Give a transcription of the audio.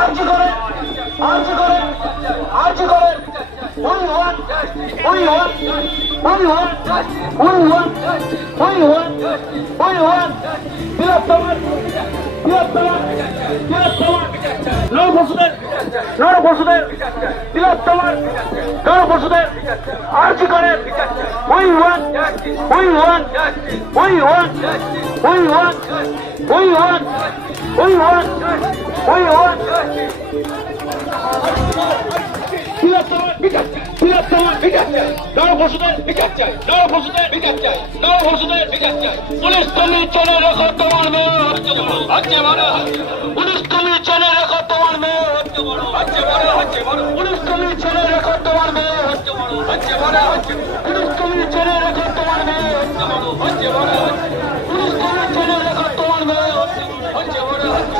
আর্জি করেন, আর্জি করেন, আর্জি করেন। We want, we want, we want, we want, we want, we want. বৃহত্তর, বৃহত্তর, বৃহত্তর নরপশুদের, নরপশুদের, বৃহত্তর নরপশুদের আর্জি করেন। We want, we want, we want, we want, we want, we want, we want. বৃহত্তর বিচার চাই, বৃহত্তর বিচার চাই, নরপশুদের বিচার চাই, নরপশুদের বিচার চাই, নরপশুদের বিচার চাই। পুলিশ তুমি চলে রেখো তোমার মেয়ে হচ্ছে বড়, হচ্ছে বড়, পুলিশ তুমি চলে রেখো তোমার মেয়ে হচ্ছে বড়, হচ্ছে বড়, হচ্ছে বড়, পুলিশ তুমি চলে রেখো তোমার মেয়ে হচ্ছে বড়, হচ্ছে বড়, হচ্ছে, পুলিশ তুমি চলে রেখো তোমার মেয়ে হচ্ছে বড়, হচ্ছে বড়, হচ্ছে, পুলিশ তুমি চলে রেখো তোমার মেয়ে হচ্ছে বড়, হচ্ছে বড়, হচ্ছে।